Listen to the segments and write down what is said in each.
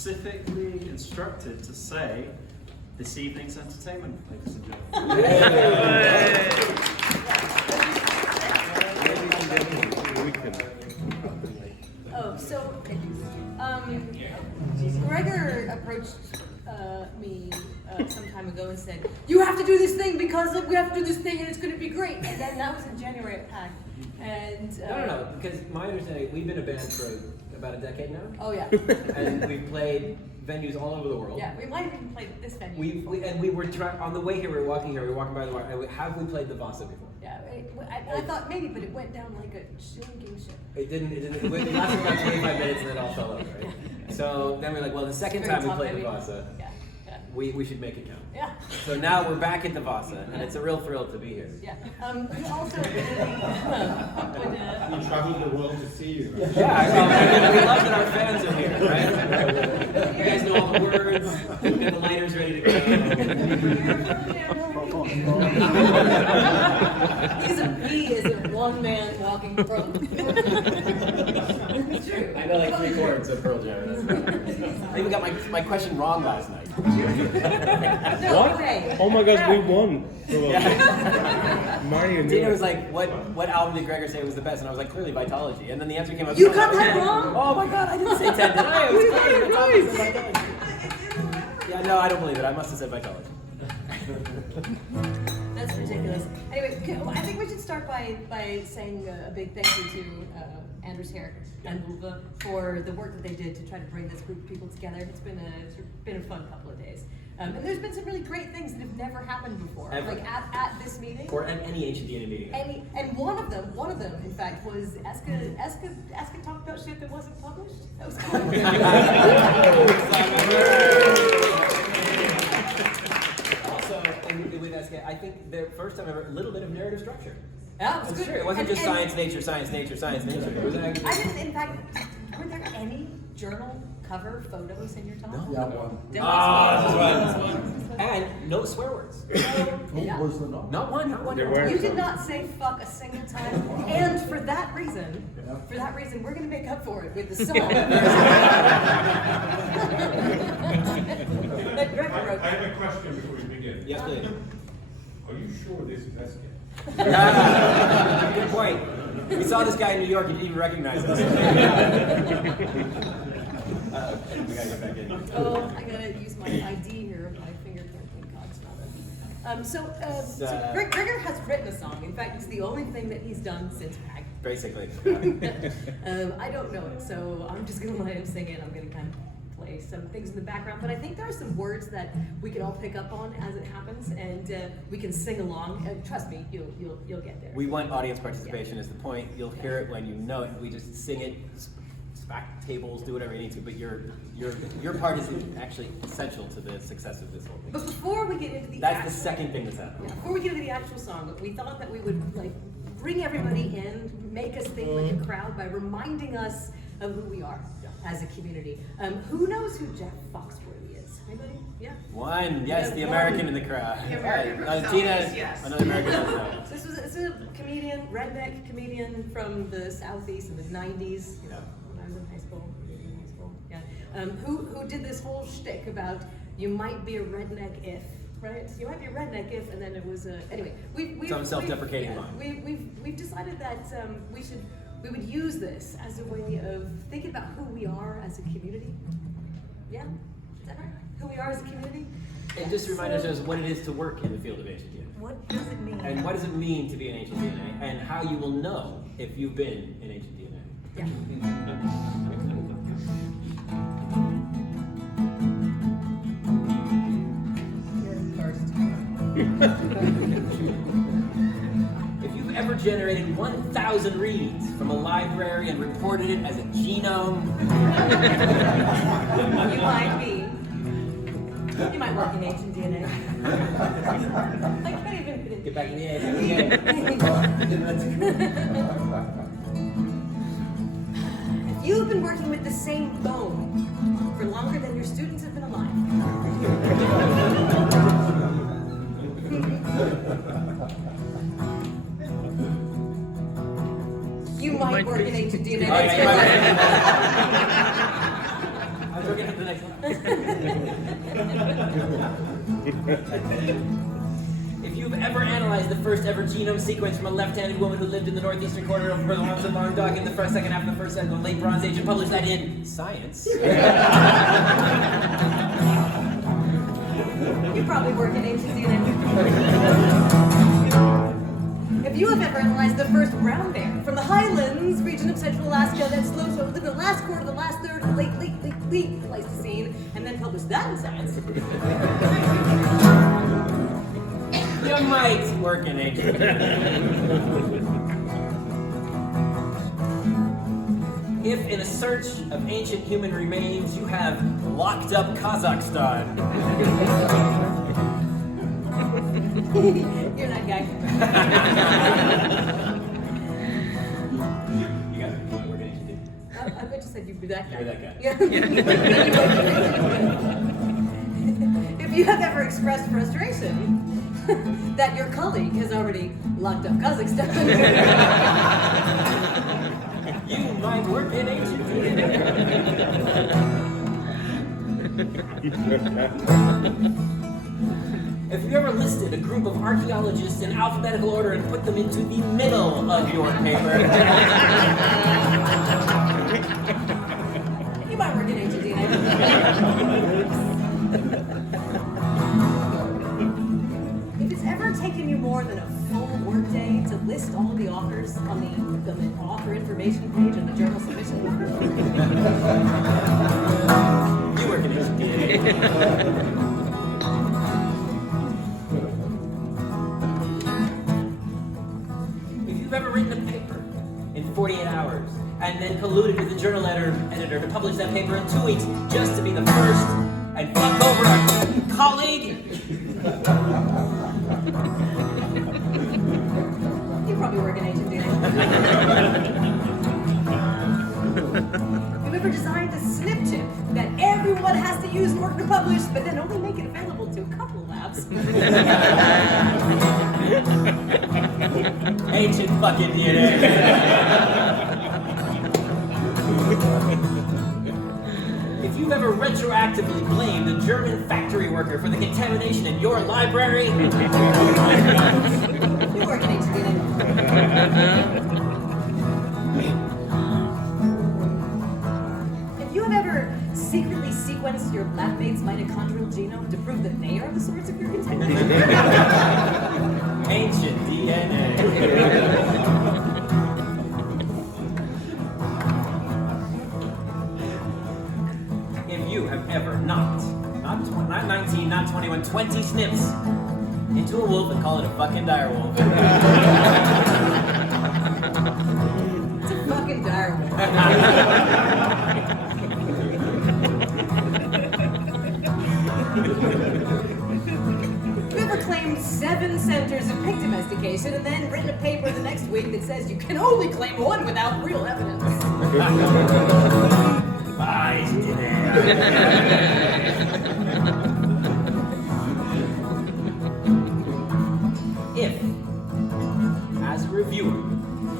specifically instructed to say, this evening's entertainment, ladies and gentlemen. Oh, so Gregor approached me some time ago and said, "You have to do this thing because we have to do this thing and it's going to be great." And then that was in January at PAC. And No, because my understanding, we've been a band for about a decade now. Oh yeah. And we've played venues all over the world. Yeah, we might have even played this venue. We were on the way here. We were walking by the water. Have we played the Vasa before? Yeah, I thought maybe, but it went down like a shrinking ship. It didn't. It lasted about 25 minutes and then it all fell over, right? So then we're like, well, the second time we played the Vasa, we should make it count. Yeah. So now we're back at the Vasa, and it's a real thrill to be here. Yeah. We also We traveled the world to see you. Yeah, we love that our fans are here, right? You guys know all the words. We got the lighters ready to go. He is a one-man walking pro. It's true. I know like 3 chords of Pearl Jam. I even got my question wrong last night. No way. Oh my gosh, we won. Mario Dina was like, what album did Gregor say was the best? And I was like, clearly Vitology. And then the answer came out. You got that wrong? Oh my god, I didn't say 10, did I? It was great. Yeah, no, I don't believe it. I must have said Vitology. That's ridiculous. Anyway, I think we should start by saying a big thank you to Anders Herk and Ulva for the work that they did to try to bring this group of people together. It's been a fun couple of days. And there's been some really great things that have never happened before. Ever. Like at this meeting. Or at any ancient DNA meeting. And one of them, in fact, was Eska talked about shit that wasn't published. That was cool. With Eska, I think the first time ever, a little bit of narrative structure. Yeah, it was That's good. true. It wasn't just science, nature, science, nature, science, nature. It was actually... I didn't, in fact, were there any journal cover photos in your talk? No. Yeah, one. This one. And no swear words. Yeah. Was there not? Not one. There were. You did not say fuck a single time, and for that reason, we're going to make up for it with the song. That Gregor wrote. I have a question before we begin. Yes, please. Are you sure this is Eska? Good point. We saw this guy in New York, he didn't even recognize us. We gotta get back in. Oh, I gotta use my ID here, my fingerprint. Thank God it's not it. So Gregor has written a song. In fact, it's the only thing that he's done since PAG. Basically. I don't know it, so I'm just gonna let him sing it. I'm gonna kind of play some things in the background, but I think there are some words that we can all pick up on as it happens, and we can sing along. Trust me, you'll get there. We want audience participation is the point. You'll hear it when you know it. We just sing it, smack tables, do whatever you need to, but your part is actually essential to the success of this whole thing. But before we get into the That's the second thing that's happening. Before we get into the actual song, we thought that we would like bring everybody in, make us think like a crowd by reminding us of who we are as a community. Who knows who Jeff Foxworthy is? Anybody? Yeah. One, yes, Yeah, the one. American in the crowd. The American Right. Tina, yes. another American in the crowd. So this is a comedian, redneck comedian from the Southeast in the 90s. You know, when I was in high school. Yeah. Who did this whole shtick about you might be a redneck if. Right, you might be a redneck if, and then it was anyway. Some self-deprecating line. We've decided that we would use this as a way of thinking about who we are as a community. Yeah, is that right? Who we are as a community. And just remind us what it is to work in the field of ancient DNA. What does it mean? And what does it mean to be an ancient DNA? And how you will know if you've been in ancient DNA. Yeah. If you've ever generated 1,000 reads from a library and reported it as a genome, You might work in ancient DNA. I can't even get back in the A. If you've been working with the same bone for longer than your students have been alive. You might work in ancient DNA. I was working at the next one. If you've ever analyzed the first ever genome sequence from a left-handed woman who lived in the northeastern corner of Vermont, Languedoc in the second half of the first century of the late Bronze Age and published that in Science. You probably work in ancient DNA. If you have ever analyzed the first brown bear from the highlands region of central Alaska that lived in the last quarter, the last third of the late Pleistocene, and then published that in Science. You might work in ancient If in a search of ancient human remains you have locked up Kazakhstan. You're that guy. You got it. You might work in ancient DNA. I bet you said you'd be that guy. You're that guy. Yeah. If you have ever expressed frustration that your colleague has already locked up Kazakhstan. You might work in ancient DNA. If you ever listed a group of archaeologists in alphabetical order and put them into the middle of your paper, You might work in ancient DNA. If it's ever taken you more than a full workday to list all the authors on the author information page of the journal submission order, you work in ancient DNA. If you've ever written a paper in 48 hours and then colluded with the journal editor to publish that paper in 2 weeks just to be the first and fuck over a colleague, you probably work in ancient DNA. You've ever designed a snip tip that everyone has to use in order to publish, but then only make it available to a couple labs. ancient fucking DNA. If you've ever retroactively blamed a German factory worker for the contamination in your library, You work in ancient DNA. If you have ever secretly sequenced your flatmate's mitochondrial genome to prove that they are the source of your contamination. ancient DNA. If you have ever knocked, not 19, not 21, 20 snips into a wolf and call it a fucking direwolf. It's a fucking direwolf. You ever claimed 7 centers of pig domestication and then written a paper the next week that says you can only claim one without real evidence? If, as a reviewer,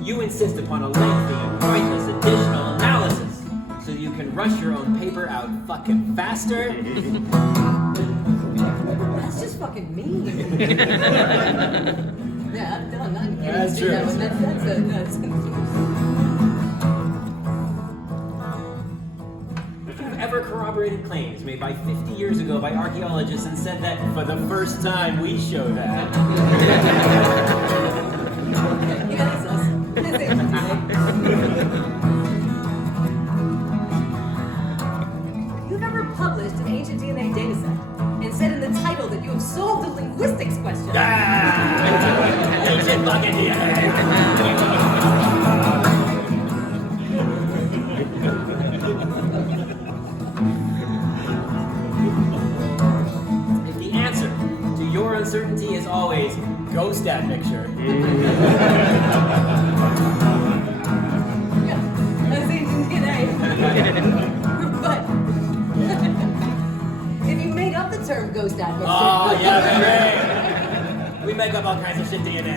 you insist upon a lengthy and pointless additional analysis so you can rush your own paper out fucking faster, That's just fucking mean. Yeah, I'm not kidding. That's true. That's if you've ever corroborated claims made by 50 years ago by archaeologists and said that for the first time we show that. Yeah, that's us. That's ancient DNA. You've ever published an ancient DNA dataset and said in the title that you have solved a linguistics question. Ah! Ancient fucking DNA! If the answer to your uncertainty is always ghost admixture, Yeah, that's ancient DNA. But if you made up the term ghost admixture. oh yeah, baby! We make up all kinds of shit DNA.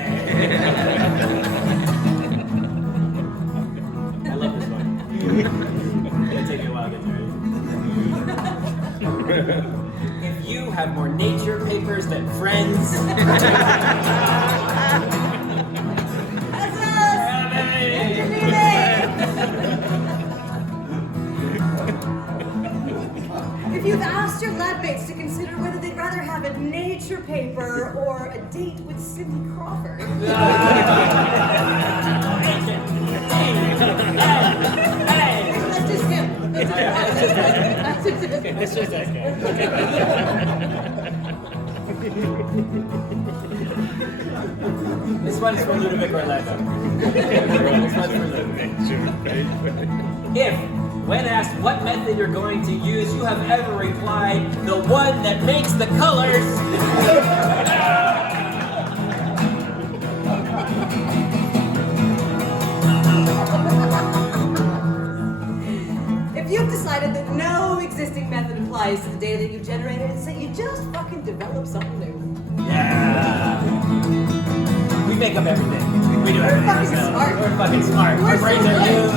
I love this one. It'll take me a while to get through it. If you have more nature papers than friends, That's us! If you've asked your lab mates to consider whether they'd rather have a nature paper or a date with Cindy Crawford. That's just him. That's just him. It's just that guy. this one's for Ludovic Orlando. This one's for Ludovic. If, when asked what method you're going to use, you have ever replied, the one that makes the colors. If you've decided that no existing method applies to the data that you've generated, it's that you just fucking develop something new. Yeah. We make up everything. We do everything. fucking ourselves. smart. We're fucking smart. We're Our brains so are huge.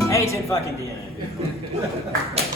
Huge. Ancient fucking DNA.